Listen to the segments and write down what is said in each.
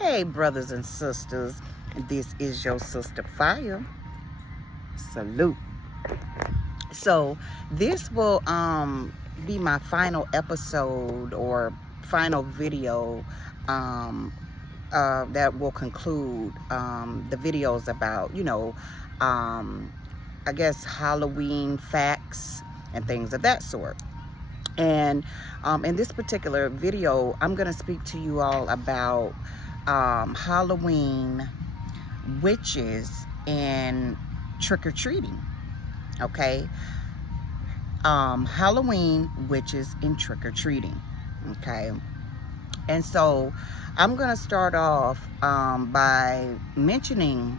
Hey, brothers and sisters, this is your sister Fire. Salute. So this will be my final episode or final video that will conclude the videos about, I guess Halloween facts and things of that sort. And in this particular video, I'm going to speak to you all about Halloween, witches, and trick-or-treating. Okay? Halloween, witches, and trick-or-treating. Okay? And so I'm going to start off by mentioning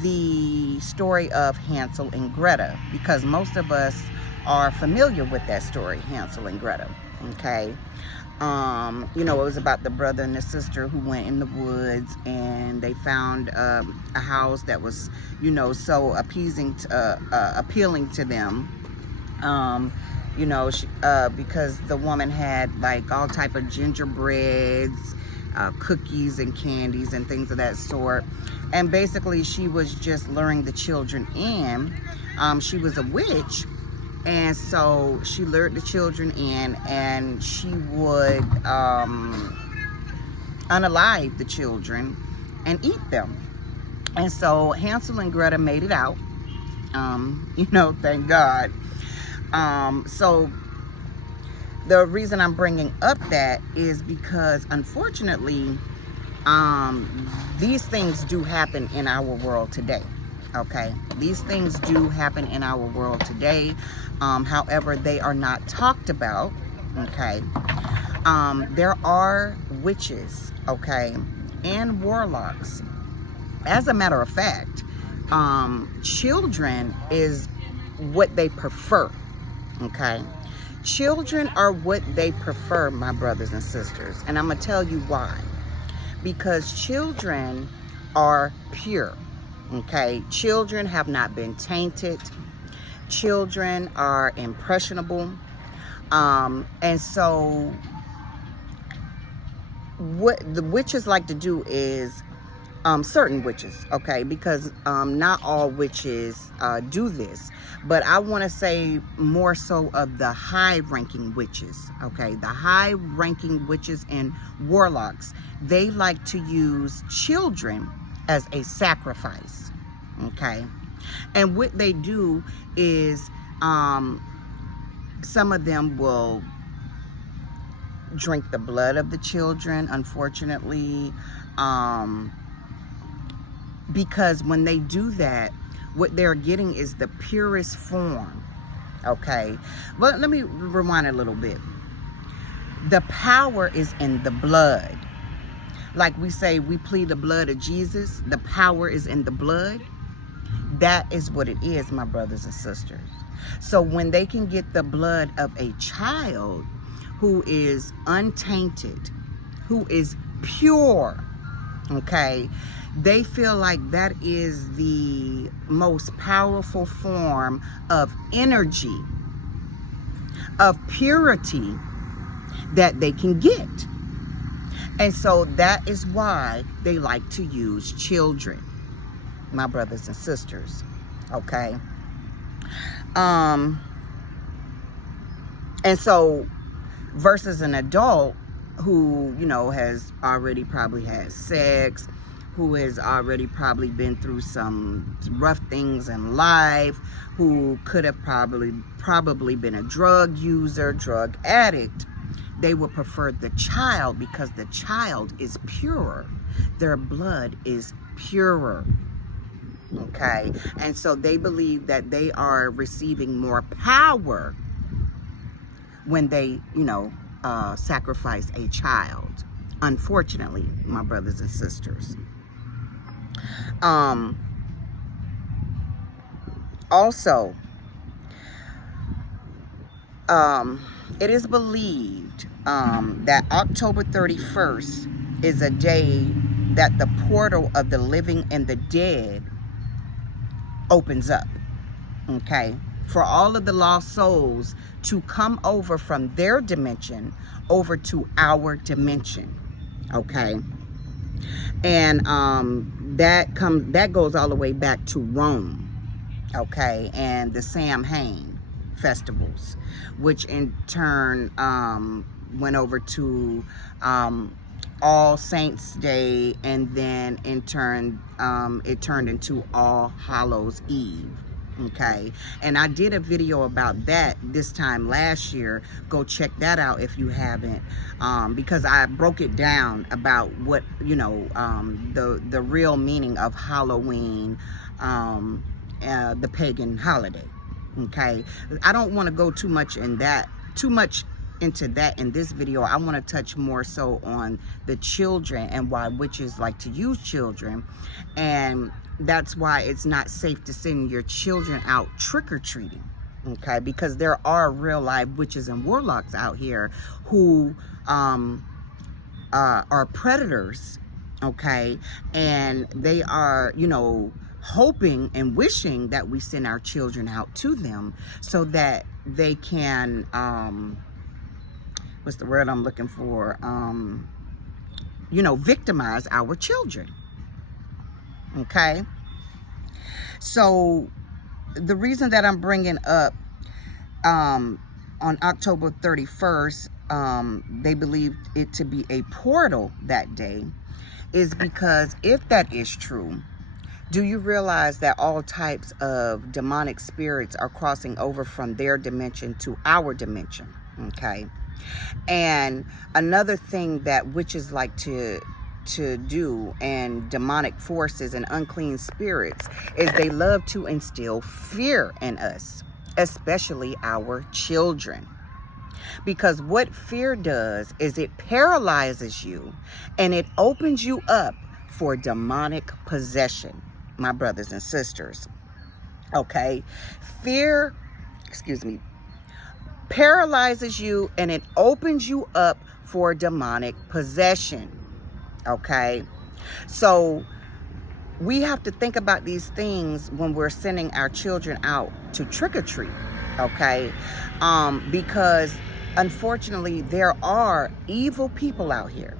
the story of Hansel and Gretel, because most of us are familiar with that story, Hansel and Gretel. Okay? It was about the brother and the sister who went in the woods, and they found a house that was, so appealing to them. Because the woman had like all type of gingerbreads, cookies and candies and things of that sort. And basically she was just luring the children in. She was a witch. And so she lured the children in, and she would unalive the children and eat them. And so Hansel and Gretel made it out. Thank God. So the reason I'm bringing up that is because, unfortunately, these things do happen in our world today. Okay, these things do happen in our world today. However, they are not talked about. Okay, there are witches, okay, and warlocks. As a matter of fact, children is what they prefer. Okay, children are what they prefer, my brothers and sisters, and I'm gonna tell you why. Because children are pure. Okay, children have not been tainted. Children are impressionable. And so what the witches like to do is, certain witches, okay, because not all witches do this, but I want to say more so of the high-ranking witches, okay, the high-ranking witches and warlocks. They like to use children as a sacrifice. Okay, and what they do is some of them will drink the blood of the children, unfortunately, because when they do that, what they're getting is the purest form. Okay, but let me rewind a little bit. The power is in the blood. Like we say, we plead the blood of Jesus. The power is in the blood. That is what it is, my brothers and sisters. So when they can get the blood of a child who is untainted, who is pure, okay, they feel like that is the most powerful form of energy, of purity that they can get. And so that is why they like to use children, my brothers and sisters. Okay. And so versus an adult who, has already probably had sex, who has already probably been through some rough things in life, who could have probably been a drug user, drug addict, they would prefer the child because the child is purer. Their blood is purer. Okay, and so they believe that they are receiving more power when they, sacrifice a child. Unfortunately, my brothers and sisters. Also, it is believed that October 31st is a day that the portal of the living and the dead opens up, okay, for all of the lost souls to come over from their dimension over to our dimension, okay. And that goes all the way back to Rome, okay, and the Samhain festivals, which in turn went over to All Saints Day, and then in turn it turned into All Hallows Eve. Okay, and I did a video about that this time last year. Go check that out if you haven't, because I broke it down about what, you know, the real meaning of Halloween, the pagan holiday. Okay, I don't want to go too much into that in this video. I want to touch more so on the children and why witches like to use children, and that's why it's not safe to send your children out trick-or-treating, okay, because there are real live witches and warlocks out here who are predators, okay, and they are, you know, hoping and wishing that we send our children out to them so that they can what's the word I'm looking for, you know, victimize our children. Okay, so the reason that I'm bringing up on October 31st, they believed it to be a portal that day, is because if that is true, do you realize that all types of demonic spirits are crossing over from their dimension to our dimension? Okay, and another thing that witches like to do, and demonic forces and unclean spirits, is they love to instill fear in us, especially our children. Because what fear does is it paralyzes you and it opens you up for demonic possession, my brothers and sisters. Okay, fear, paralyzes you and it opens you up for demonic possession. Okay, so we have to think about these things when we're sending our children out to trick-or-treat, okay, because unfortunately there are evil people out here,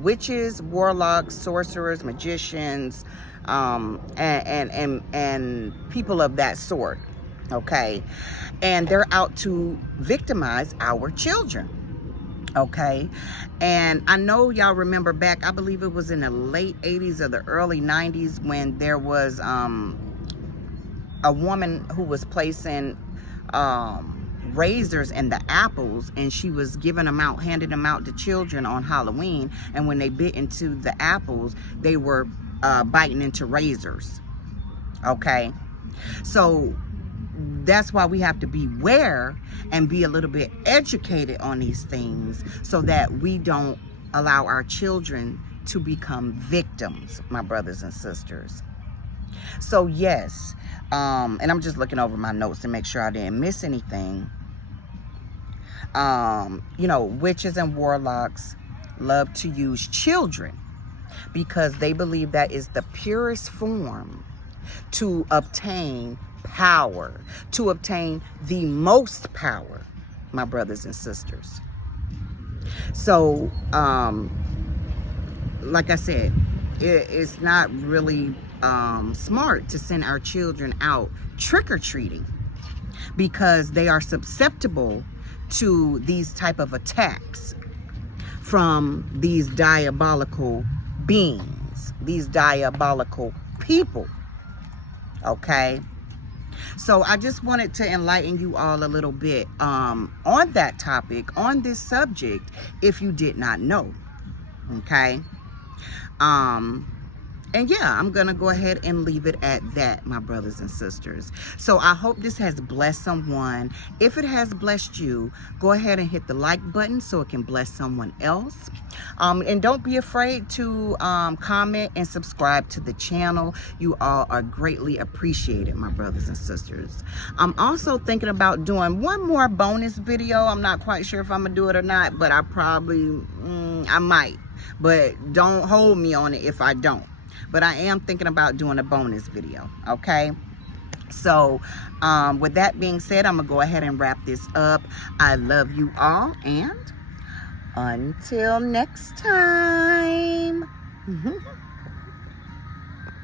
witches, warlocks, sorcerers, magicians, and people of that sort, okay, and they're out to victimize our children. Okay, and I know y'all remember back, I believe it was in the late 80s or the early 90s, when there was a woman who was placing razors in the apples, and she was giving them out, handing them out to children on Halloween, and when they bit into the apples, they were biting into razors. Okay, so that's why we have to beware and be a little bit educated on these things so that we don't allow our children to become victims, my brothers and sisters. So yes, and I'm just looking over my notes to make sure I didn't miss anything. You know, witches and warlocks love to use children because they believe that is the purest form to obtain power, to obtain the most power, my brothers and sisters. So like I said, it's not really smart to send our children out trick-or-treating because they are susceptible to these type of attacks from these diabolical beings, these diabolical people. Okay, so I just wanted to enlighten you all a little bit on that topic, on this subject, if you did not know. Okay, and yeah, I'm gonna go ahead and leave it at that, my brothers and sisters. So I hope this has blessed someone. If it has blessed you, go ahead and hit the like button so it can bless someone else. And don't be afraid to comment and subscribe to the channel. You all are greatly appreciated, my brothers and sisters. I'm also thinking about doing one more bonus video. I'm not quite sure if I'm gonna do it or not, but I probably, I might. But don't hold me on it if I don't. But I am thinking about doing a bonus video, okay? So with that being said, I'm gonna go ahead and wrap this up. I love you all, and until next time. Mhm.